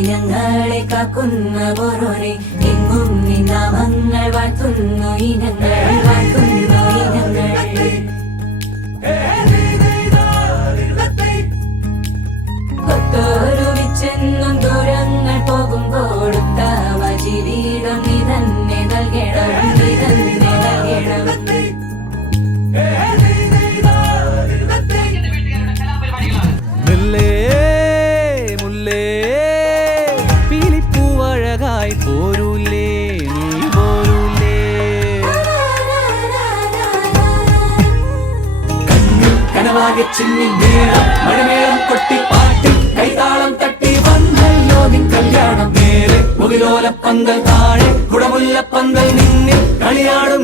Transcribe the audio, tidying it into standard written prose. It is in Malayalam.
ഞങ്ങളെ കാക്കുന്ന ഓരോരെ എങ്ങും നിന്നാമങ്ങൾ വാഴ്ത്തുന്നു ഇനങ്ങൾ വാഴ്ത്തുന്നു ഇനങ്ങൾ കൊത്തോരുവിച്ചെന്നും ദൂരങ്ങൾ പോകുമ്പോൾ ഉത്തമ ജീവിതം നീ തന്നെ നൽകണം നീ തന്നെ നൽകണം പോരൂലേ നീ പോരൂലേ കനവാകെ ചിന്നി മേളം മഴമേളം കൊട്ടി പാട്ടി കൈതാളം തട്ടി വന്നല്ലോ നിൻ കല്യാണം നേരെ മുകിലോലപ്പന്തൽ താഴെ കുടമുല്ലപ്പന്തൽ നിന്നിൽ കളിയാടും